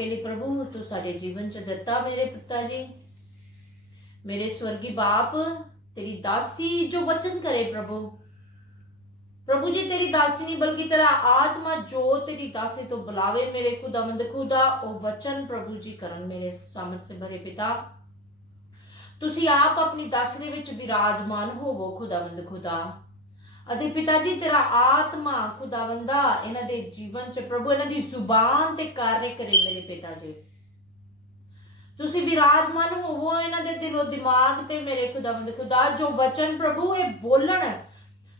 ਮੌਕੇ ਲਈ ਪ੍ਰਭੂ, ਤੂੰ ਸਾਡੇ ਜੀਵਨ ਚ ਦਿੱਤਾ ਮੇਰੇ ਪਿਤਾ ਜੀ। ਮੇਰੇ ਸਵਰਗੀ ਬਾਪ, ਤੇਰੀ ਦਾਸੀ ਜੋ ਵਚਨ ਕਰੇ ਪ੍ਰਭੂ। ਪ੍ਰਭੂ ਜੀ, ਤੇਰੀ ਦਾਸੀ ਨਹੀਂ, ਬਲਕਿ ਤੇਰਾ ਆਤਮਾ ਜੋ ਤੇਰੀ ਦਾਸੀ ਤੋਂ ਬੁਲਾਵੇ ਮੇਰੇ ਖੁਦਾਵੰਦ ਖੁਦਾ, ਉਹ ਵਚਨ ਪ੍ਰਭੂ ਜੀ ਕਰਨ ਮੇਰੇ ਸਾਮਰ ਸੇ ਭਰੇ ਪਿਤਾ। ਤੁਸੀਂ ਆਪ ਆਪਣੀ ਦਾਸੀ ਦੇ ਵਿੱਚ ਵਿਰਾਜਮਾਨ ਹੋਵੋ ਖੁਦਾਵੰਦ ਖੁਦਾ। ਅਤੇ ਪਿਤਾ ਜੀ ਤੇਰਾ ਆਤਮਾ ਖੁਦਾਵੰਦਾ, ਇਹਨਾਂ ਦੇ ਜੀਵਨ ਚ ਪ੍ਰਭੂ, ਇਹਨਾਂ ਦੀ ਜ਼ੁਬਾਨ ਤੇ ਕਾਰਜ ਕਰੇ ਮੇਰੇ ਪਿਤਾ ਜੀ ਤੁਸੀਂ ਵਿਰਾਜਮਾਨ ਹੋਵੋ ਇਹਨਾਂ ਦੇ ਦਿਲੋਂ ਦਿਮਾਗ ਤੇ ਮੇਰੇ ਖੁਦਾਵੰਦ। ਖੁਦਾ, ਜੋ ਵਚਨ ਪ੍ਰਭੂ ਇਹ ਬੋਲਣ,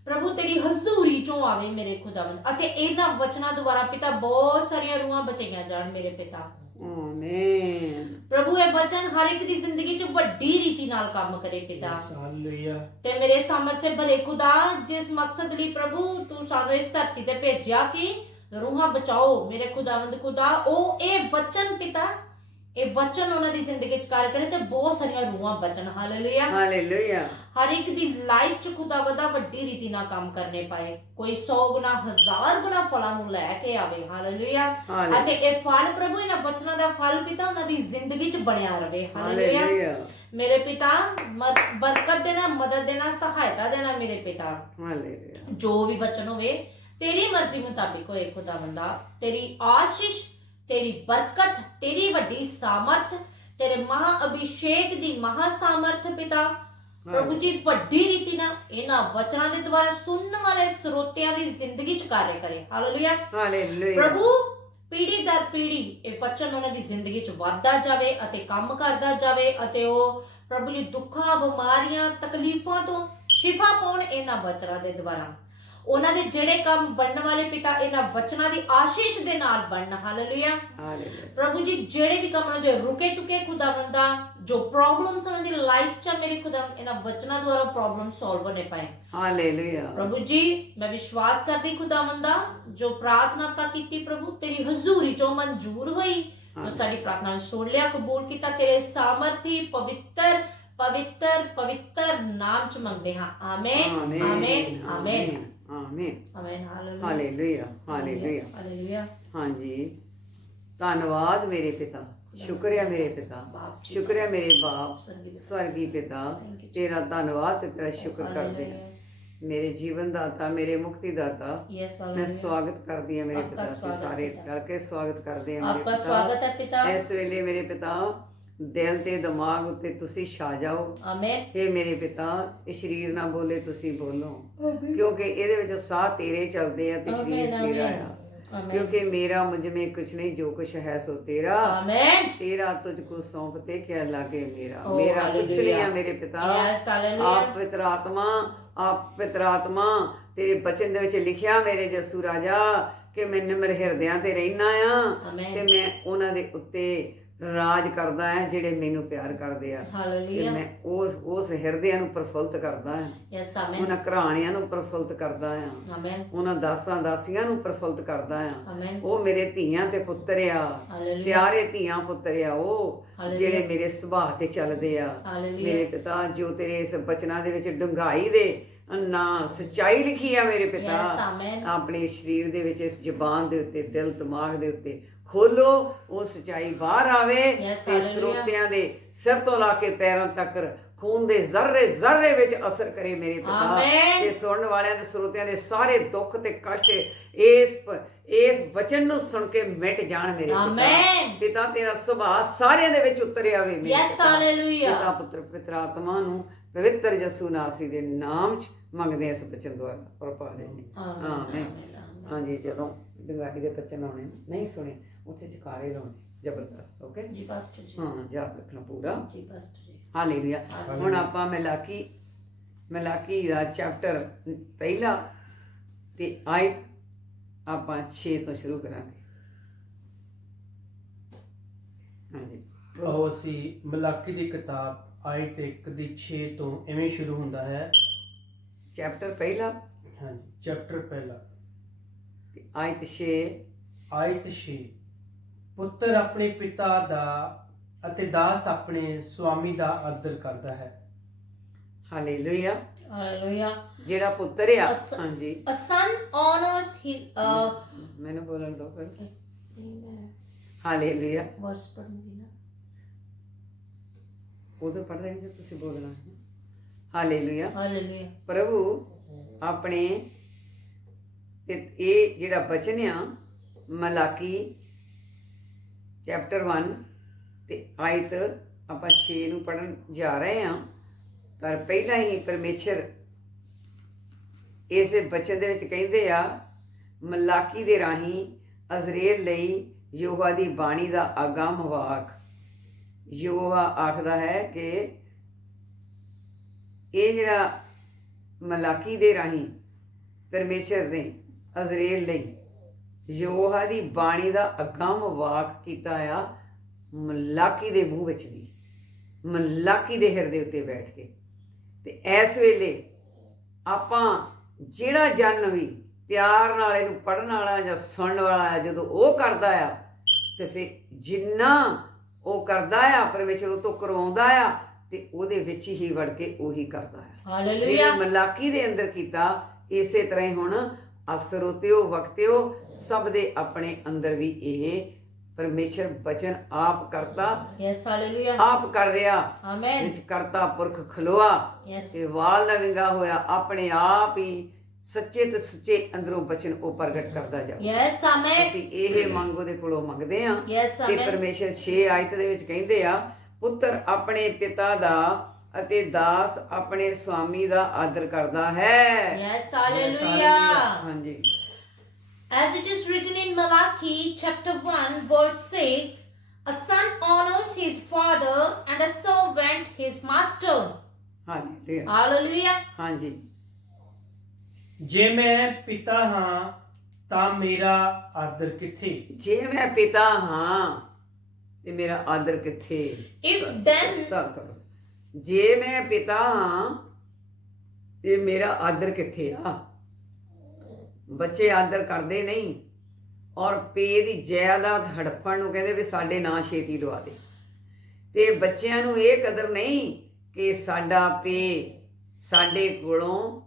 ਪ੍ਰਭੂ ਤੇਰੀ ਹਜ਼ੂਰੀ ਚੋਂ ਆਵੇ ਮੇਰੇ ਖੁਦਾਵੰਦ। ਅਤੇ ਇਹਨਾਂ ਵਚਨਾਂ ਦੁਆਰਾ ਪਿਤਾ, ਬਹੁਤ ਸਾਰੀਆਂ ਰੂਹਾਂ ਬਚਾਈਆਂ ਜਾਣ ਮੇਰੇ ਪਿਤਾ। ਆਮੇਨ। ਪ੍ਰਭੂ ਇਹ ਵਚਨ ਹਰ ਇੱਕ ਦੀ ਜ਼ਿੰਦਗੀ 'ਚ ਵੱਡੀ ਰੀਤੀ ਨਾਲ ਕੰਮ ਕਰੇ ਪਿਤਾ। ਹਾਲੇਲੂਇਆ। ਤੇ ਮੇਰੇ ਸਾਮਰ ਸੇ ਭਲੇ ਖੁਦਾ ਜਿਸ ਮਕਸਦ ਲਈ ਪ੍ਰਭੂ ਤੂੰ ਸਾਨੂੰ ਇਸ ਧਰਤੀ ਤੇ ਭੇਜਿਆ ਕਿ ਰੂਹਾਂ ਬਚਾਓ। ਮੇਰੇ ਖੁਦਾਵੰਦ ਖੁਦਾ ਉਹ ਇਹ ਵਚਨ ਪਿਤਾ ਇਹ ਵਚਨ ਉਹਨਾਂ ਦੀ ਜ਼ਿੰਦਗੀ 'ਚ ਕਾਰਜ ਕਰੇ ਤੇ ਬਹੁਤ ਸਾਰੀਆਂ ਰੂਹਾਂ ਬਚਣ। ਹਾਲੇਲੂਇਆ ਹਾਲੇਲੂਇਆ ਹਰ ਇੱਕ ਦੀ ਲਾਈਫ 'ਚ ਖੁਦਾਵੰਦਾ ਵੱਡੀ ਰੀਤੀ ਨਾਲ ਕੰਮ ਕਰਨੇ ਪਾਏ। ਕੋਈ 100 ਗੁਣਾ ਹਜ਼ਾਰ ਗੁਣਾ ਫਲਾਂ ਨੂੰ ਲੈ ਕੇ ਆਵੇ। ਹਾਲੇਲੂਇਆ ਹਾਲੇ- ਅਤੇ ਇਹ ਫਲ ਪ੍ਰਭੂ ਇਹਨਾਂ ਵਚਨਾਂ ਦਾ ਫਲ ਪਿਤਾ ਉਹਨਾਂ ਦੀ ਜ਼ਿੰਦਗੀ 'ਚ ਬਣਿਆ ਰਵੇ। ਹਾਲੇਲੂਇਆ ਮੇਰੇ ਪਿਤਾ ਬਰਕਤ ਦੇਣਾ ਮਦਦ ਦੇਣਾ ਸਹਾਇਤਾ ਦੇਣਾ ਮੇਰੇ ਪਿਤਾ। ਹਾਲੇਲੂਇਆ ਜੋ ਵੀ ਵਚਨ ਹੋਵੇ ਤੇਰੀ ਮਰਜ਼ੀ ਮੁਤਾਬਿਕ ਹੋਏ ਖੁਦਾਵੰਦਾ ਤੇਰੀ ਆਸ਼ੀਸ਼ ਤੇਰੀ ਬਰਕਤ ਤੇਰੀ ਵੱਡੀ ਸਾਮਰਥ ਤੇਰੇ ਮਹਾ ਅਭਿਸ਼ੇਕ ਦੀ ਮਹਾ ਸਾਮਰਥ ਪਿਤਾ ਪ੍ਰਭੂ ਜੀ ਵੱਡੀ ਰੀਤੀ ਨਾਲ ਇਹਨਾਂ ਵਚਨਾਂ ਦੇ ਦੁਆਰਾ ਸੁਣਨ ਵਾਲੇ ਸਰੋਤਿਆਂ ਦੀ ਜ਼ਿੰਦਗੀ ਚ ਕਾਰਜ ਕਰੇ। ਹਾਲੇਲੂਇਆ ਹਾਲੇਲੂਇਆ ਪ੍ਰਭੂ ਪੀੜੀ ਦਰ ਪੀੜੀ ਇਹ ਵਚਨ ਉਹਨਾਂ ਦੀ ਜ਼ਿੰਦਗੀ 'ਚ ਵੱਧਦਾ ਜਾਵੇ ਅਤੇ ਕੰਮ ਕਰਦਾ ਜਾਵੇ ਅਤੇ ਉਹ ਪ੍ਰਭੂ ਜੀ ਦੁੱਖਾਂ ਬਿਮਾਰੀਆਂ ਤਕਲੀਫਾਂ ਤੋਂ ਸ਼ਿਫਾ ਪਾਉਣ ਇਹਨਾਂ ਵਚਨਾਂ ਦੇ ਦੁਆਰਾ। ਉਹਨਾਂ ਦੇ ਜਿਹੜੇ ਕੰਮ ਬਣਨ ਵਾਲੇ ਪਿਤਾ ਇਹਨਾਂ ਵਚਨਾਂ ਦੀ ਆਸ਼ੀਸ਼ ਦੇ ਨਾਲ ਬਣਨ। ਹਾਲੇਲੂਇਆ ਪ੍ਰਭੂ ਜੀ ਜਿਹੜੇ ਵੀ ਕੰਮ ਉਹਨਾਂ ਦੇ ਰੁਕੇ ਟੁਕੇ ਖੁਦਾਵੰਦਾ ਜੋ ਪ੍ਰੋਬਲਮਸ ਉਹਨਾਂ ਦੀ ਲਾਈਫ 'ਚ ਮੇਰੇ ਖੁਦਾ ਇਹਨਾਂ ਵਚਨਾਂ ਦੁਆਰਾ ਪ੍ਰੋਬਲਮ ਸੋਲਵ ਹੋਣੇ ਪਾਏ। ਹਾਲੇਲੂਇਆ ਪ੍ਰਭੂ ਜੀ ਮੈਂ ਵਿਸ਼ਵਾਸ ਕਰਦੀ ਖੁਦਾਵੰਦਾ ਜੋ ਪ੍ਰਾਰਥਨਾ ਆਪਾਂ ਕੀਤੀ ਪ੍ਰਭੂ ਤੇਰੀ ਹਜ਼ੂਰੀ ਚੋਂ ਮਨਜ਼ੂਰ ਹੋਈ। ਤੂੰ ਸਾਡੀ ਪ੍ਰਾਰਥਨਾ ਨੂੰ ਸੁਣ ਲਿਆ ਕਬੂਲ ਕੀਤਾ ਤੇਰੇ ਸਾਮਰਥੀ ਪਵਿੱਤਰ ਪਵਿੱਤਰ ਪਵਿੱਤਰ ਨਾਮ ਚ ਮੰਗਦੇ ਹਾਂ। Amen amen amen amen amen hallelujah hallelujah hallelujah hallelujah ਹਾਂਜੀ। ਧੰਨਵਾਦ ਮੇਰੇ ਪਿਤਾ। ਸ਼ੁਕਰੀਆ ਮੇਰੇ ਪਿਤਾ। ਸ਼ੁਕਰੀਆ ਮੇਰੇ ਬਾਪ ਸਵਰਗੀ ਪਿਤਾ। ਤੇਰਾ ਧੰਨਵਾਦ ਤੇ ਤੇਰਾ ਸ਼ੁਕਰ ਕਰਦੇ ਹਾਂ। ਮੇਰੇ ਜੀਵਨ ਦਾਤਾ ਮੇਰੇ ਮੁਕਤੀ ਦਾਤਾ। ਮੈਂ ਸਵਾਗਤ ਕਰਦੀ ਹਾਂ ਮੇਰੇ ਪਿਤਾ। ਸਾਰੇ ਹੈ। ਰਲ ਕੇ ਸਵਾਗਤ ਕਰਦੇ ਹਾਂ ਮੇਰੇ ਆਪਕਾ ਪਿਤਾ। ਸਵਾਗਤ ਹੈ ਪਿਤਾ। ਇਸ ਵੇਲੇ ਮੇਰੇ ਪਿਤਾ ਦਿਲ ਤੇ ਦਿਮਾਗ ਉੱਤੇ ਤੁਸੀਂ ਛਾ ਜਾਓ ਆਮੇਨ हे ਮੇਰੇ ਪਿਤਾ ਇਹ ਸਰੀਰ ਨਾ ਬੋਲੇ ਤੁਸੀਂ ਬੋਲੋ ਕਿਉਂਕਿ ਇਹਦੇ ਵਿੱਚ ਸਾਹ ਤੇਰੇ ਚੱਲਦੇ ਆ ਤੇ ਸਰੀਰ ਆਮੇਨ, ਤੇਰਾ ਆਮੇਨ। ਆ ਆਮੇਨ। ਕਿਉਂਕਿ ਮੇਰਾ ਮੁਝ ਮੇ ਕੁਛ ਨਹੀਂ ਜੋ ਕੁਛ ਹੈ ਸੋ ਤੇਰਾ ਆਮੇਨ ਤੇਰਾ ਤੁਝ ਕੋ ਸੌਂਪਤੇ ਕਿਆ ਲਾਗੇ ਮੇਰਾ ਓ, ਮੇਰਾ ਕੁਛ ਨਹੀਂ ਹਾਲੇਲੂਇਆ। ਆ ਮੇਰੇ ਪਿਤਾ Yes। ਆਪ ਪਵਿੱਤਰ ਆਤਮਾ ਆਪ ਪਵਿੱਤਰ ਆਤਮਾ ਤੇਰੇ ਬਚਨ ਦੇ ਵਿੱਚ ਲਿਖਿਆ ਮੇਰੇ ਜਸੂ ਰਾਜਾ ਕਿ ਮੈਂ ਨਿਮਰ ਹਿਰਦਿਆਂ ਤੇ ਰਹਿਣਾ ਆ ਆਮੇਨ। ਤੇ ਮੈਂ ਉਹਨਾਂ ਦੇ ਉੱਤੇ ਰਾਜ ਕਰਦਾ ਹੈ ਜਿਹੜੇ ਮੈਨੂੰ ਪਿਆਰ ਕਰਦੇ ਆ। ਤੇ ਹਾਲੇਲੂਇਆ ਮੈਂ ਉਸ ਉਸ ਹਿਰਦਿਆਂ ਨੂੰ ਪ੍ਰਫੁੱਲਤ ਕਰਦਾ ਹਾਂ। ਯੈਸ ਆਮੇਨ ਉਹਨਾਂ ਘਰਾਣਿਆਂ ਨੂੰ ਪ੍ਰਫੁੱਲਤ ਕਰਦਾ ਹਾਂ। ਆਮੇਨ ਉਹਨਾਂ ਦਾਸਾਂ ਦਾਸੀਆਂ ਨੂੰ ਪ੍ਰਫੁੱਲਤ ਕਰਦਾ ਹਾਂ। ਆਮੇਨ ਉਹ ਮੇਰੇ ਧੀਆਂ ਤੇ ਪੁੱਤਰ ਆ। ਹਾਲੇਲੂਇਆ। ਪਿਆਰੇ ਧੀਆਂ ਪੁੱਤਰ ਆ ਉਹ ਹਾਲੇਲੂਇਆ। ਜਿਹੜੇ ਮੇਰੇ ਸੁਭਾਅ ਤੇ ਚੱਲਦੇ ਆ। ਹਾਲੇਲੂਇਆ। ਮੇਰੇ ਪਿਤਾ ਜੋ ਤੇਰੇ ਇਸ ਬਚਨਾਂ ਦੇ ਵਿੱਚ ਡੁੰਗਾਈ ਦੇ ਨਾ ਸੱਚਾਈ ਲਿਖੀ ਆ ਮੇਰੇ Yes, ਪਿਤਾ amen. ਆਪਣੇ ਸਰੀਰ ਦੇ ਵਿੱਚ ਇਸ ਜ਼ੁਬਾਨ ਦੇ ਉੱਤੇ ਦਿਲ ਦਿਮਾਗ ਦੇ ਉੱਤੇ ਖੋਲੋ ਉਹ ਸੱਚਾਈ ਬਾਹਰ ਆਵੇ ਤੇ. ਸਰੋਤਿਆਂ ਦੇ ਸਿਰ ਤੋਂ ਲਾ ਕੇ ਪੈਰਾਂ ਤੱਕ ਖੂਨ ਦੇ ਜ਼ਰਰੇ ਜ਼ਰਰੇ ਵਿੱਚ ਅਸਰ ਕਰੇ ਮੇਰੇ ਪਿਤਾ. ਤੇ ਸੁਣਨ ਵਾਲਿਆਂ ਦੇ ਸਰੋਤਿਆਂ ਦੇ ਸਾਰੇ ਦੁੱਖ ਤੇ ਕਸ਼ਟ ਇਸ ਇਸ ਵਚਨ ਨੂੰ ਸੁਣ ਕੇ ਮਿਟ ਜਾਣ ਮੇਰੇ ਪਿਤਾ. ਪਿਤਾ ਤੇਰਾ ਸੁਭਾਅ ਸਾਰਿਆਂ ਦੇ ਵਿੱਚ ਉਤਰ ਆਵੇ ਮੇਰੇ ਪਿਤਾ। hallelujah. ਪਿਤਾ ਪੁੱਤਰ ਪਵਿੱਤਰ ਆਤਮਾ ਨੂੰ ਪਵਿੱਤਰ ਯਸੂ ਨਾਸੀ ਦੇ ਨਾਮ 'ਚ ਮੰਗਦੇ ਹਾਂ ਇਸ ਬਚਨ ਦੁਆਰਾ ਪਰ ਪਾ ਲੈਣੇ ਆਮੇਨ, ਹਾਂਜੀ ਜਦੋਂ ਡੰਗਾਈ ਦੇ ਬਚਨ ਆਉਣੇ ਨਹੀਂ ਸੁਣੇ ਉੱਥੇ ਚਕਾਰੇ ਲਾਉਣੇ ਜ਼ਬਰਦਸਤ ਓਕੇ ਜੀ ਪਾਸਟਰ ਜੀ। ਹਾਂ ਯਾਦ ਰੱਖਣਾ ਪੂਰਾ। ਜੀ ਪਾਸਟਰ ਜੀ। ਹਾਲੇਲੂਇਆ ਹੁਣ ਆਪਾਂ ਮਲਾਕੀ ਮਲਾਕੀ ਦਾ ਚੈਪਟਰ ਪਹਿਲਾ ਤੇ ਆਇਤ ਆਪਾਂ 6 ਤੋਂ ਸ਼ੁਰੂ ਕਰਾਂਗੇ। ਹਾਂਜੀ। ਅਸੀਂ ਮਲਾਕੀ ਦੀ ਕਿਤਾਬ ਆਇਤ 1 ਦੀ 6 ਤੋਂ ਐਵੇਂ ਸ਼ੁਰੂ ਹੁੰਦਾ ਹੈ। ਚੈਪਟਰ ਪਹਿਲਾ? ਹਾਂਜੀ ਚੈਪਟਰ ਪਹਿਲਾ। ਤੇ ਆਇਤ 6 ਆਇਤ 6 ਪੁੱਤਰ ਆਪਣੇ ਪਿਤਾ ਦਾ ਅਤੇ ਦਾਸ ਆਪਣੇ ਸੁਆਮੀ ਦਾ ਆਦਰ ਕਰਦਾ ਹੈ। ਹਾਲੇਲੂਇਆ ਹਾਲੇਲੂਇਆ ਜਿਹੜਾ ਪੁੱਤਰ ਆ ਅਸ- ਹਾਂਜੀ। a son honors his uh ਮੈਨੂੰ ਬੋਲਣ ਦਿਓ ਫਿਰ। ਹਾਲੇਲੂਇਆ ਵਰਸ ਪੜੂੰਗੀ ਨਾ। ਉਦੋਂ ਪੜ੍ਹਦੇ ਨਹੀਂ ਤੁਸੀਂ ਬੋਲਣਾ ਹਾਲੇਲੂਇਆ ਹਾਲੇਲੂਇਆ ਪ੍ਰਭੂ ਆਪਣੇ ਤੇ ਇਹ ਜਿਹੜਾ ਬਚਨ ਆ ਮਲਾਕੀ ਚੈਪਟਰ 1 ਤੇ ਆਇਤ ਆਪਾਂ 6 ਨੂੰ ਪੜਨ ਜਾ ਰਹੇ ਹਾਂ। ਪਰ ਪਹਿਲਾਂ ਹੀ ਪਰਮੇਸ਼ਰ ਇਸੇ ਬਚਨ ਦੇ ਵਿੱਚ ਕਹਿੰਦੇ ਆ, ਮਲਾਕੀ ਦੇ ਰਾਹੀਂ ਅਜ਼ਰੇਲ ਲਈ ਯੋਹਾ ਦੀ ਬਾਣੀ ਦਾ ਆਗਮ ਵਾਕ। ਯੋਹਾ ਆਖਦਾ ਹੈ ਕਿ ਇਹ ਜਿਹੜਾ ਮਲਾਕੀ ਦੇ ਰਾਹੀਂ ਪਰਮੇਸ਼ਰ ਨੇ ਅਜ਼ਰੇਲ ਲਈ ਯੋਹਾ ਦੀ ਬਾਣੀ ਦਾ ਅਗੰਮ ਵਾਕ ਕੀਤਾ ਆ ਮਲਾਕੀ ਦੇ ਮੂੰਹ ਵਿੱਚ ਦੀ ਮਲਾਕੀ ਦੇ ਹਿਰਦੇ ਉੱਤੇ ਬੈਠ ਕੇ। ਤੇ ਇਸ ਵੇਲੇ ਆਪਾਂ ਜਿਹੜਾ ਜਨ ਵੀ ਪਿਆਰ ਨਾਲ ਇਹਨੂੰ ਪੜਨ ਵਾਲਾ ਜਾਂ ਸੁਣਨ ਵਾਲਾ ਆ ਜਦੋਂ ਉਹ ਕਰਦਾ ਆ ਤੇ ਫਿਰ ਜਿੰਨਾ ਉਹ ਕਰਦਾ ਆ ਪਰਮੇਸ਼ਰ ਉਹ ਤੋਂ ਕਰਵਾਉਂਦਾ ਆ ਤੇ ਉਹਦੇ ਵਿੱਚ ਹੀ ਵੜ ਕੇ ਉਹੀ ਕਰਦਾ ਆ। ਜਿਵੇਂ ਹਾਲੇਲੂਇਆ ਮਲਾਕੀ ਦੇ ਅੰਦਰ ਕੀਤਾ ਇਸੇ ਤਰ੍ਹਾਂ ਹੀ ਹੁਣ ਅਫਸਰੋਤਿਓ ਵਕਤਿਓ ਸਭ ਦੇ ਆਪਣੇ ਅੰਦਰ ਵੀ ਇਹ ਪਰਮੇਸ਼ਰ ਬਚਨ ਆਪ ਕਰਤਾ ਯੈਸ ਹਾਲੇਲੂਇਆ ਆਪ ਕਰ ਰਿਹਾ। ਆਮੇਨ ਵਿੱਚ ਕਰਤਾ ਪੁਰਖ ਖਲੋਆ ਤੇ ਵਾਲ ਨਾ ਵਿੰਗਾ ਹੋਇਆ ਆਪਣੇ ਆਪ ਹੀ ਸੱਚੇ ਤੇ ਸੁੱਚੇ ਅੰਦਰੋਂ ਬਚਨ ਉਹ ਪ੍ਰਗਟ ਕਰਦਾ ਜਾਵੇ। ਯੈਸ ਆਮੇਨ ਅਸੀਂ ਇਹ ਮੰਗ ਉਹਦੇ ਕੋਲੋਂ ਮੰਗਦੇ ਆ ਤੇ ਪਰਮੇਸ਼ਰ 6 ਆਇਤ ਦੇ ਵਿੱਚ ਕਹਿੰਦੇ ਆ ਪੁੱਤਰ ਆਪਣੇ ਪਿਤਾ ਦਾ ਅਤੇ ਦਾਸ ਆਪਣੇ ਸਵਾਮੀ ਦਾ ਆਦਰ ਕਰਦਾ ਹੈ ਯੈਸ ਹਾਲੇਲੂਇਆ ਹਾਂਜੀ As it is written in Malachi chapter 1 verse 6, a son honors his father and a servant his master. ਹਾਂਜੀ Hallelujah. ਹਾਂਜੀ ਜੇ ਮੈਂ ਪਿਤਾ ਹਾਂ ਤਾਂ ਮੇਰਾ ਆਦਰ ਕਿੱਥੇ ਜੇ ਮੈਂ ਪਿਤਾ ਹਾਂ ਤੇ ਮੇਰਾ ਆਦਰ ਕਿੱਥੇ If then- sir, sir, sir. ਜੇ ਮੈਂ ਪਿਤਾ ਹਾਂ, ਤੇ ਮੇਰਾ ਆਦਰ ਕਿੱਥੇ ਆ? ਬੱਚੇ ਆਦਰ ਕਰਦੇ ਨਹੀਂ। ਔਰ ਪੇ ਦੀ ਜਾਇਦਾਦ ਹੜਫਣ ਨੂੰ ਕਹਿੰਦੇ ਵੀ ਸਾਡੇ ਨਾਂ ਛੇਤੀ ਲਵਾ ਦੇ। ਤੇ ਬੱਚਿਆਂ ਨੂੰ ਇਹ ਕਦਰ ਨਹੀਂ ਕਿ ਸਾਡਾ ਪੇ ਸਾਡੇ ਕੋਲੋਂ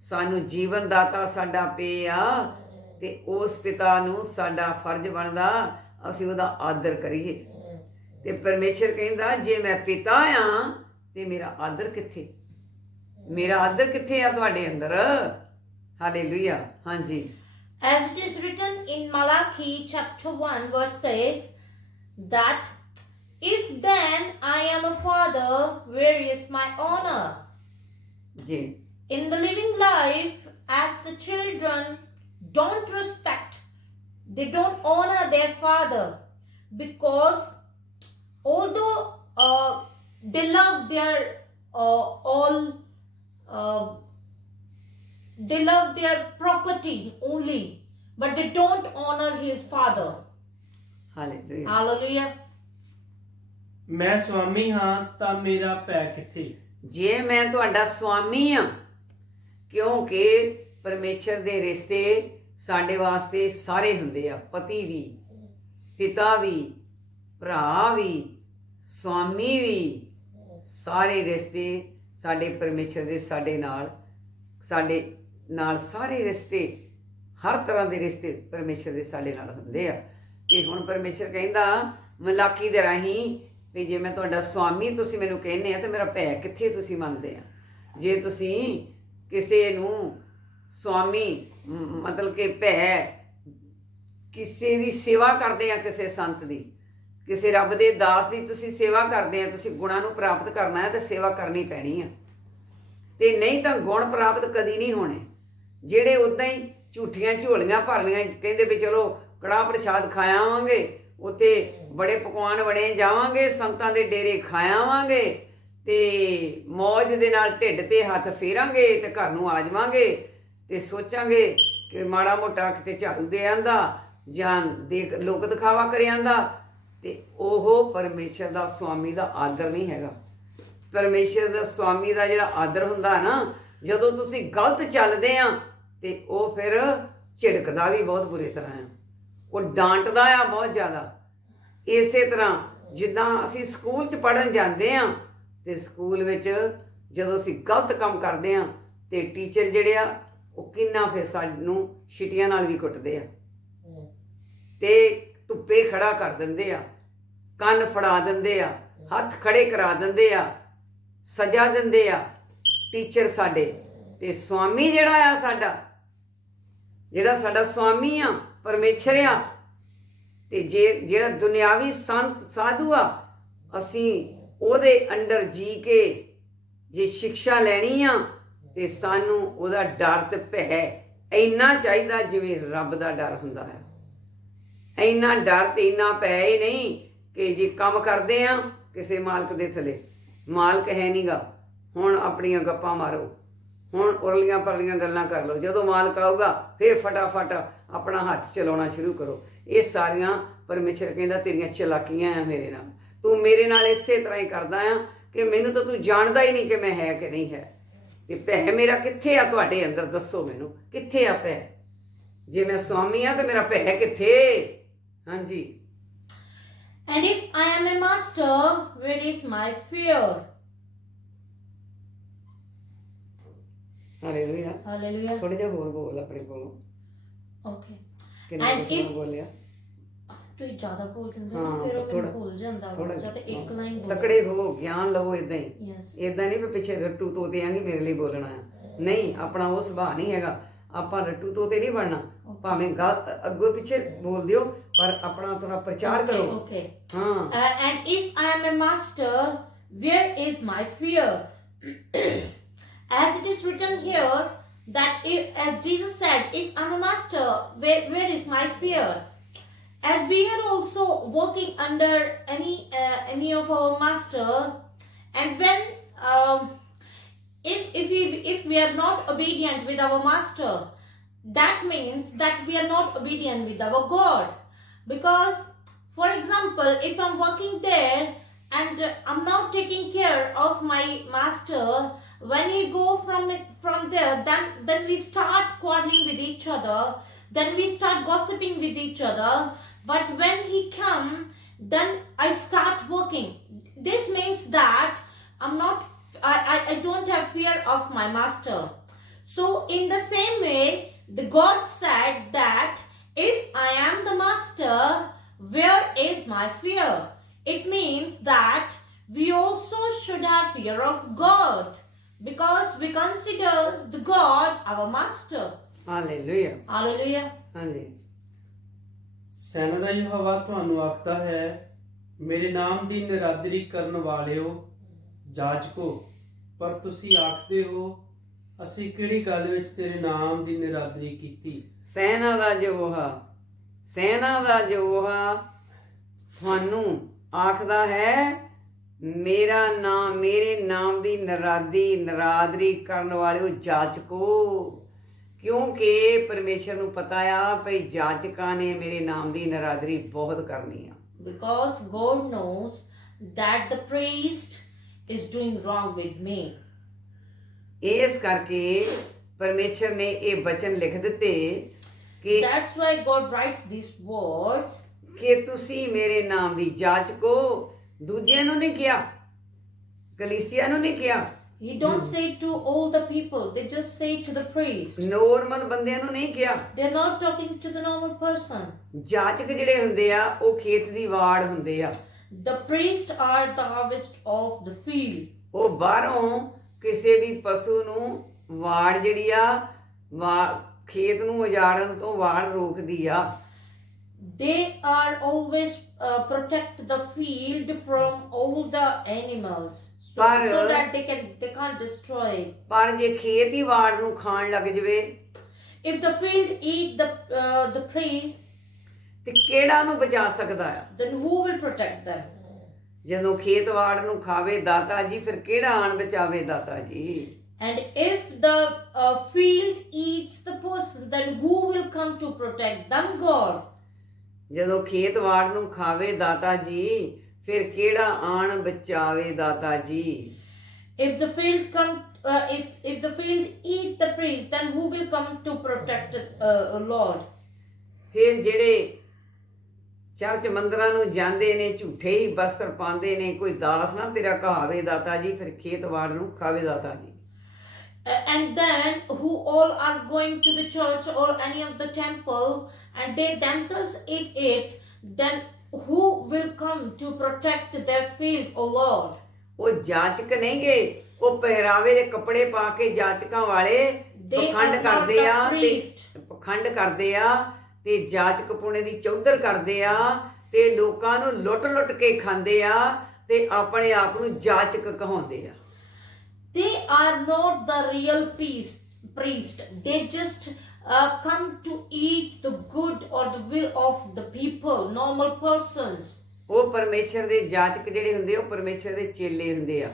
ਸਾਨੂੰ ਜੀਵਨ ਦਾਤਾ ਸਾਡਾ ਪੇ ਆ ਤੇ ਉਸ ਪਿਤਾ ਨੂੰ ਸਾਡਾ ਫਰਜ਼ ਬਣਦਾ, ਅਸੀਂ ਉਹਦਾ ਆਦਰ ਕਰੀਏ। ਤੇ ਪਰਮੇਸ਼ਰ ਕਹਿੰਦਾ, ਜੇ ਮੈਂ ਪਿਤਾ ਆ ਤੇ ਮੇਰਾ ਆਦਰ ਕਿੱਥੇ ਮੇਰਾ ਆਦਰ ਕਿੱਥੇ ਆ ਤੁਹਾਡੇ ਅੰਦਰ ਹਾਲੇਲੂਇਆ ਹਾਂਜੀ As it is written in Malachi chapter 1 verse 6 that if then I am a father, where is my honor? ਜੀ In the living life, as the children don't respect, they don't honor their father because although uh, they love their uh, all, uh, they love their property only, but they don't honor his father. Hallelujah Hallelujah. ਮੈਂ ਸੁਆਮੀ ਹਾਂ ਤਾਂ ਮੇਰਾ ਭੈ ਕਿੱਥੇ ਜੇ ਮੈਂ ਤੁਹਾਡਾ ਸੁਆਮੀ ਆ ਕਿਉਂਕਿ ਪਰਮੇਸ਼ਰ ਦੇ ਰਿਸ਼ਤੇ ਸਾਡੇ ਵਾਸਤੇ ਸਾਰੇ ਹੁੰਦੇ ਆ ਪਤੀ ਵੀ ਪਿਤਾ ਵੀ ਭਰਾ ਵੀ ਸੁਆਮੀ ਵੀ ਸਾਰੇ ਰਿਸ਼ਤੇ ਸਾਡੇ ਪਰਮੇਸ਼ਰ ਦੇ ਸਾਡੇ ਨਾਲ ਸਾਡੇ ਨਾਲ ਸਾਰੇ ਰਿਸ਼ਤੇ, ਹਰ ਤਰ੍ਹਾਂ ਦੇ ਰਿਸ਼ਤੇ ਪਰਮੇਸ਼ਰ ਦੇ ਸਾਡੇ ਨਾਲ ਹੁੰਦੇ ਆ। ਤੇ ਹੁਣ ਪਰਮੇਸ਼ਰ ਕਹਿੰਦਾ, ਮਲਾਕੀ ਦੇ ਰਾਹੀਂ ਵੀ ਜੇ ਮੈਂ ਤੁਹਾਡਾ ਸੁਆਮੀ ਤੁਸੀਂ ਮੈਨੂੰ ਕਹਿੰਦੇ ਆ, ਤੇ ਮੇਰਾ ਭੈ ਕਿੱਥੇ ਤੁਸੀਂ ਮੰਨਦੇ ਆ? ਜੇ ਤੁਸੀਂ ਕਿਸੇ ਨੂੰ ਸੁਆਮੀ ਮਤਲਬ ਕਿ ਭੈ ਕਿਸੇ ਦੀ ਸੇਵਾ ਕਰਦੇ ਆ ਕਿਸੇ ਸੰਤ ਦੀ ਕਿਸੇ ਰੱਬ ਦੇ ਦਾਸ ਦੀ ਤੁਸੀਂ ਸੇਵਾ ਕਰਦੇ ਆ, ਤੁਸੀਂ ਗੁਣਾਂ ਨੂੰ ਪ੍ਰਾਪਤ ਕਰਨਾ ਹੈ ਤੇ ਸੇਵਾ ਕਰਨੀ ਪੈਣੀ ਆ। ਤੇ ਨਹੀਂ ਤਾਂ ਗੁਣ ਪ੍ਰਾਪਤ ਕਦੀ ਨਹੀਂ ਹੋਣੇ। ਜਿਹੜੇ ਉਦਾਂ ਹੀ ਝੂਠੀਆਂ ਝੋਲੀਆਂ ਭਰਨੀਆਂ, ਕਹਿੰਦੇ ਵੀ ਚਲੋ ਕੜਾਹ ਪ੍ਰਸ਼ਾਦ ਖਾਇਆਵਾਂਗੇ ਉੱਥੇ ਬੜੇ ਪਕਵਾਨ ਬਣੇ ਜਾਵਾਂਗੇ, ਸੰਤਾਂ ਦੇ ਡੇਰੇ ਖਾਇਆਵਾਂਗੇ ਤੇ ਮੌਜ ਦੇ ਨਾਲ ਢਿੱਡ ਤੇ ਹੱਥ ਫੇਰਾਂਗੇ ਤੇ ਘਰ ਨੂੰ ਆ ਜਾਵਾਂਗੇ ਤੇ ਸੋਚਾਂਗੇ ਕਿ ਮਾੜਾ ਮੋਟਾ ਕਿਤੇ ਝਾੜੂ ਦੇ ਆਂਦਾ ਜਾਂ ਦੇਖ ਲੋਕ ਦਿਖਾਵਾ ਕਰੇ ਆਂਦਾ ਤੇ ਉਹ ਪਰਮੇਸ਼ਰ ਦਾ ਸੁਆਮੀ ਦਾ ਆਦਰ ਨਹੀਂ ਹੈਗਾ। ਪਰਮੇਸ਼ਰ ਦਾ ਸੁਆਮੀ ਦਾ ਜਿਹੜਾ ਆਦਰ ਹੁੰਦਾ ਨਾ ਜਦੋਂ ਤੁਸੀਂ ਗਲਤ ਚੱਲਦੇ ਆ ਤੇ ਉਹ ਫਿਰ ਝਿੜਕਦਾ ਵੀ ਬਹੁਤ ਬੁਰੀ ਤਰ੍ਹਾਂ ਆ। ਉਹ ਡਾਂਟਦਾ ਆ ਬਹੁਤ ਜ਼ਿਆਦਾ। ਇਸੇ ਤਰ੍ਹਾਂ ਜਿੱਦਾਂ ਅਸੀਂ ਸਕੂਲ 'ਚ ਪੜਨ ਜਾਂਦੇ ਆ ਤੇ ਸਕੂਲ ਵਿੱਚ ਜਦੋਂ ਅਸੀਂ ਗਲਤ ਕੰਮ ਕਰਦੇ ਆ ਤੇ ਟੀਚਰ ਜਿਹੜੇ ਆ ਉਹ ਕਿੰਨਾ ਫਿਰ ਸਾਨੂੰ ਛਿਟੀਆਂ ਨਾਲ ਵੀ ਕੁੱਟਦੇ ਆ। ਤੇ ਧੁੱਪੇ ਖੜਾ ਕਰ ਦਿੰਦੇ ਆ। ਕੰਨ ਫੜਾ ਦਿੰਦੇ ਆ, ਹੱਥ ਖੜੇ ਕਰਾ ਦਿੰਦੇ ਆ, ਸਜ਼ਾ ਦਿੰਦੇ ਆ ਟੀਚਰ ਸਾਡੇ। ਤੇ ਸਵਾਮੀ ਜਿਹੜਾ ਆ ਸਾਡਾ, ਜਿਹੜਾ ਸਾਡਾ ਸਵਾਮੀ ਆ, ਪਰਮੇਸ਼ਰ ਆ, ਤੇ ਜੇ ਜਿਹੜਾ ਦੁਨਿਆਵੀ ਸੰਤ ਸਾਧੂ ਆ, ਅਸੀਂ ਉਹਦੇ ਅੰਡਰ ਜੀ ਕੇ ਜੇ ਸਿੱਖਿਆ ਲੈਣੀ ਆ, ਤੇ ਸਾਨੂੰ ਉਹਦਾ ਡਰ ਤੇ ਭੈ ਇੰਨਾ ਚਾਹੀਦਾ ਜਿਵੇਂ ਰੱਬ ਦਾ ਡਰ ਹੁੰਦਾ ਹੈ। ਇੰਨਾ ਡਰ ਤੇ ਇੰਨਾ ਭੈ ਹੀ ਨਹੀਂ ਕਿ ਜੇ ਕੰਮ ਕਰਦੇ ਆ ਕਿਸੇ ਮਾਲਕ ਦੇ ਥਲੇ, ਮਾਲਕ ਹੈ ਨਹੀਂਗਾ ਹੁਣ ਆਪਣੀਆਂ ਗੱਪਾਂ ਮਾਰੋ, ਹੁਣ ਉਰਲੀਆਂ ਪਰਲੀਆਂ ਗੱਲਾਂ ਕਰ ਲਓ, ਜਦੋਂ ਮਾਲਕ ਆਊਗਾ, ਫੇਰ ਫਟਾਫਟ ਆਪਣਾ ਹੱਥ ਚਲਾਉਣਾ ਸ਼ੁਰੂ ਕਰੋ। ਇਹ ਸਾਰੀਆਂ ਪਰਮੇਸ਼ਰ ਕਹਿੰਦਾ ਤੇਰੀਆਂ ਚਲਾਕੀਆਂ ਆ ਮੇਰੇ ਨਾਲ। ਤੂੰ ਮੇਰੇ ਨਾਲ ਇਸੇ ਤਰ੍ਹਾਂ ਹੀ ਕਰਦਾ ਆ ਕਿ ਮੈਨੂੰ ਤਾਂ ਤੂੰ ਜਾਣਦਾ ਹੀ ਨਹੀਂ ਕਿ ਮੈਂ ਹੈ ਕਿ ਨਹੀਂ ਹੈ। ਤੇ ਭੈ ਮੇਰਾ ਕਿੱਥੇ ਆ ਤੁਹਾਡੇ ਅੰਦਰ, ਦੱਸੋ ਮੈਨੂੰ, ਕਿੱਥੇ ਆ ਭੈ ਜੇ ਮੈਂ ਸਵਾਮੀ ਆ ਤੇ ਮੇਰਾ ਭੈ ਕਿੱਥੇ? ਹਾਂਜੀ। And if I am a master, where is my fear? Hallelujah Hallelujah. ਥੋੜਾ ਜਿਹਾ ਹੋਰ ਬੋਲ ਆਪਣੇ ਕੋਲੋਂ Okay. ਕਿੰਨਾ And if- ਹੋਰ ਬੋਲਿਆ ਤੁਸੀਂ ਜ਼ਿਆਦਾ ਬੋਲ ਦਿੰਦੇ ਹਾਂ, ਨਾ ਫਿਰ ਉਹ ਥੋੜ੍ਹਾ- ਮੈਨੂੰ ਭੁੱਲ ਜਾਂਦਾ ਵਾ ਥੋੜਾ ਜਦ ਇੱਕ ਲਾਈਨ ਬੋਲ ਤਕੜੇ ਹੋ ਗਿਆਨ ਲਵੋ ਇਦਾਂ ਹੀ। ਯੈਸ ਇਦਾਂ ਨਹੀਂ ਵੀ ਪਿੱਛੇ ਰੱਟੂ ਤੋਤੇ ਆਂਗੀ ਮੇਰੇ ਲਈ ਬੋਲਣਾ ਆ। ਨਹੀਂ ਆਪਣਾ ਉਹ ਸੁਭਾਅ ਨਹੀਂ ਹੈਗਾ। ਆਪਾਂ ਰੱਟੂ ਤੋਤੇ ਨਹੀਂ ਬਣਨਾ ਭਾਵੇਂ ਗੱਲ ਅੱਗੋਂ ਪਿੱਛੇ ਬੋਲ ਦਿਓ ਪਰ ਆਪਣਾ ਥੋੜਾ ਪ੍ਰਚਾਰ ਕਰੋ Okay. ਹਾਂ Uh, and if I am a master, where is my fear? as it is written here, that if, as Jesus said, if I'm a master, where, where is my fear? As we are also working under any uh, any of our master, and when um, if we are not obedient with our master, that means that we are not obedient with our God, because for example, if I'm working there and I'm not taking care of my master, when he go from from there, then then we start quarreling with each other, then we start gossiping with each other. But when he come, then I start working. This means that I'm not I, I, I don't have fear of my master. So in the same way, the God said that if I am the master, where is my fear? It means that we also should have fear of God because we consider the God our master. Hallelujah hallelujah ਹਾਂਜੀ ਸੈਨਾ ਦਾ ਯਹਵਾ ਤੁਹਾਨੂੰ ਆਖਦਾ ਹੈ ਮੇਰੇ ਨਾਮ ਦੀ ਨਿਰਾਦਰੀ ਕਰਨ ਵਾਲਿਓ ਜਾਜਕੋ ਪਰ ਤੁਸੀਂ ਆਖਦੇ ਹੋ ਅਸੀਂ ਕਿਹੜੀ ਗੱਲ ਵਿੱਚ ਤੇਰੇ ਨਾਮ ਦੀ ਨਿਰਾਦਰੀ ਕੀਤੀ? ਸੈਨਾ ਦਾ ਜੋਹਾ ਸੈਨਾ ਦਾ ਜੋਹਾ ਤੁਹਾਨੂੰ ਆਖਦਾ ਹੈ ਮੇਰਾ ਨਾਮ ਮੇਰੇ ਨਾਮ ਦੀ ਨਰਾਦੀ ਨਰਾਦਰੀ ਕਰਨ ਵਾਲਿਓ ਜਾਚਕੋ। ਕਿਉਂਕਿ ਪਰਮੇਸ਼ਰ ਨੂੰ ਪਤਾ ਆ ਭਈ ਜਾਚਕਾਂ ਨੇ ਮੇਰੇ ਨਾਮ ਦੀ ਨਰਾਦਰੀ ਬਹੁਤ ਕਰਨੀ ਆ। Because God knows that the priest is doing wrong with me. ਇਸ ਕਰਕੇ ਪਰਮੇਸ਼ਰ ਨੇ ਇਹ ਬਚਨ ਲਿਖ ਦਿੱਤੇ ਕਿ That's why God writes these words. ਕਿ ਤੁਸੀਂ ਮੇਰੇ ਨਾਮ ਦੀ ਜਾਂਚ ਕੋ ਦੂਜਿਆਂ ਨੂੰ ਨਹੀਂ ਕਿਹਾ ਕਲੀਸਿਆ ਨੂੰ ਨਹੀਂ ਕਿਹਾ He don't say to all the people, they just say to the priest. Normal ਬੰਦਿਆਂ ਨੂੰ ਨਹੀਂ ਕਿਹਾ They're not talking to the normal person. Jachak ਜਿਹੜੇ ਹੁੰਦੇ ਆ ਉਹ ਖੇਤ ਦੀ ਵਾੜ ਹੁੰਦੇ ਆ The priests are the harvest of the field. ਉਹ ਬਾਹਰੋਂ ਕਿਸੇ ਵੀ ਪਸ਼ੂ ਨੂੰ ਵਾੜ ਜਿਹੜੀ ਆ ਵਾ ਖੇਤ ਨੂੰ ਉਜਾੜਨ ਤੋਂ ਵਾੜ ਰੋਕਦੀ ਆ They are always uh, protect the field from all the animals, so, But, so uh, that they can they can't destroy it. ਪਰ ਜੇ ਖੇਤ ਹੀ ਵਾੜ ਨੂੰ ਖਾਣ ਲੱਗ ਜਵੇ If the field eat the uh, the prey, ਤੇ ਕਿਹੜਾ ਨੂੰ ਬਚਾ ਸਕਦਾ ਆ then who will protect them? ਜਦੋਂ ਖੇਤ ਵਾੜ ਨੂੰ ਖਾਵੇ ਦਾਤਾ ਜੀ ਫਿਰ ਕਿਹੜਾ ਆਣ ਬਚਾਵੇ ਦਾਤਾ ਜੀ And if the uh, field eats the person, then who will come to protect them? God. ਜਦੋਂ ਖੇਤ ਵਾੜ ਨੂੰ ਖਾਵੇ ਦਾਤਾ ਜੀ ਫਿਰ ਕਿਹੜਾ ਆਣ ਬਚਾਵੇ ਦਾਤਾ ਜੀ If the field come, uh, if if the field eat the priest, then who will come to protect uh, Lord? ਫਿਰ ਜਿਹੜੇ ਚਰਚ ਮੰਦਰਾਂ ਨੂੰ ਜਾਂਦੇ ਨੇ ਝੂਠੇ ਹੀ ਵਸਤਰ ਪਾਉਂਦੇ ਨੇ ਕੋਈ ਦਾਸ ਨਾ ਤੇਰਾ ਕਹਾਵੇ ਦਾਤਾ ਜੀ ਫਿਰ ਖੇਤ ਵਾੜ ਨੂੰ ਖਾਵੇ ਦਾਤਾ ਜੀ Uh, and then who all are going to the church or any of the temple and they themselves eat it then who will come to protect their field, O Lord? ਉਹ ਜਾਚਕ ਨਹੀਂਗੇ ਉਹ ਪਹਿਰਾਵੇ ਦੇ ਕੱਪੜੇ ਪਾ ਕੇ ਜਾਚਕਾਂ ਵਾਲੇ They ਪਖੰਡ not ਕਰਦੇ the ਆ ਤੇ priest. ਪਖੰਡ ਕਰਦੇ ਆ ਤੇ ਜਾਚਕ ਪੁਣੇ ਦੀ ਚੌਧਰ ਕਰਦੇ ਆ ਤੇ ਲੋਕਾਂ ਨੂੰ ਲੁੱਟ-ਲੁੱਟ ਕੇ ਖਾਂਦੇ ਆ ਤੇ ਆਪਣੇ ਆਪ ਨੂੰ ਜਾਚਕ ਕਹਾਉਂਦੇ ਆ They are not the real priest. Priest. They just uh, come to eat the good or the will of the people, normal persons. ਉਹ ਪਰਮੇਸ਼ਰ ਦੇ ਜਾਚਕ ਜਿਹੜੇ ਹੁੰਦੇ ਉਹ ਪਰਮੇਸ਼ਰ ਦੇ ਚੇਲੇ ਹੁੰਦੇ ਆ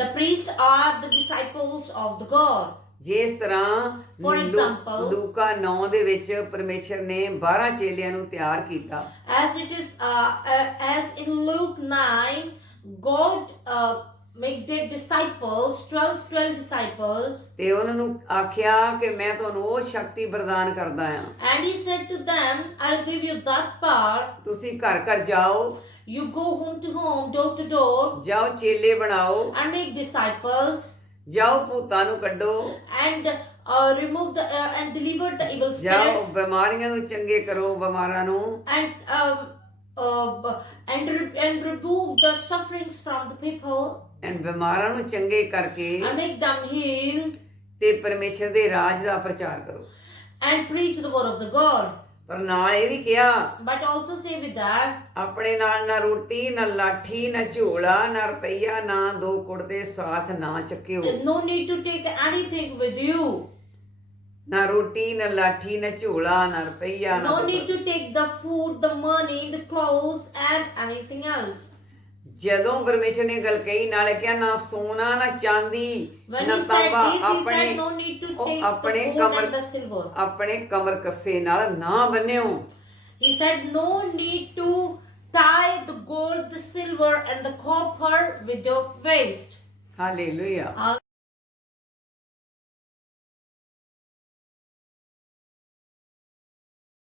The priests are the disciples of the God. ਜਿਸ ਤਰ੍ਹਾਂ For ਲੂ- example- ਲੂਕਾ 9 ਦੇ ਵਿੱਚ ਪਰਮੇਸ਼ਰ ਨੇ 12 ਚੇਲਿਆਂ ਨੂੰ ਤਿਆਰ ਕੀਤਾ As it is, uh, uh, as in Luke 9, God uh, made their disciples, 12, 12 disciples, ਤੇ ਉਹਨਾਂ ਨੂੰ ਆਖਿਆ ਕਿ ਮੈਂ ਤੁਹਾਨੂੰ ਉਹ ਸ਼ਕਤੀ ਪ੍ਰਦਾਨ ਕਰਦਾ ਆ and he said to them, I'll give you that power. ਤੁਸੀਂ ਘਰ ਘਰ ਜਾਓ You go home to home, door to door, ਜਾਓ ਚੇਲੇ ਬਣਾਓ and make disciples, ਜਾਓ ਭੂਤਾਂ ਨੂੰ ਕੱਢੋ and uh, remove the uh, and deliver the evil ਜਾਓ spirits, ਬਿਮਾਰੀਆਂ ਨੂੰ ਚੰਗੇ ਕਰੋ ਬਿਮਾਰਾਂ ਨੂੰ and um, uh, and re- and remove the sufferings from the people, and ਬਿਮਾਰਾਂ ਨੂੰ ਚੰਗੇ ਕਰਕੇ and make them heal, ਤੇ ਪਰਮੇਸ਼ਰ ਦੇ ਰਾਜ ਦਾ ਪ੍ਰਚਾਰ ਕਰੋ and preach the word of the God. ਪਰ ਨਾਲ ਇਹ ਵੀ ਕਿਹਾ But also say with that, ਆਪਣੇ ਨਾਲ ਨਾ ਰੋਟੀ ਨਾ ਲਾਠੀ ਨਾ ਝੋਲਾ ਨਾ ਰੁਪਈਆ ਨਾ ਦੋ ਕੁੜਤੇ ਸਾਥ ਨਾ ਚੱਕਿਓ no need to take anything with you. ਨਾ ਰੋਟੀ ਨਾ ਲਾਠੀ ਨਾ ਝੋਲਾ ਨਾ ਰੁਪਈਆ ਨਾ No ਦੋ need to take the food, the money, the clothes, and anything else. ਜਦੋਂ ਪਰਮੇਸ਼ਰ ਨੇ ਗੱਲ ਕਹੀ ਨਾਲੇ ਕਿਹਾ ਨਾ ਸੋਨਾ ਨਾ ਚਾਂਦੀ ਨਾ ਤਾਂਬਾ ਆਪਣੇ ਉਹ ਆਪਣੇ ਕਮਰ. ਆਪਣੇ ਕਮਰ ਕੱਸੇ ਨਾਲ ਨਾ ਬੰਨਿਓ He said no need to tie the gold, the silver, and the copper with your waist. Hallelujah Hallelujah.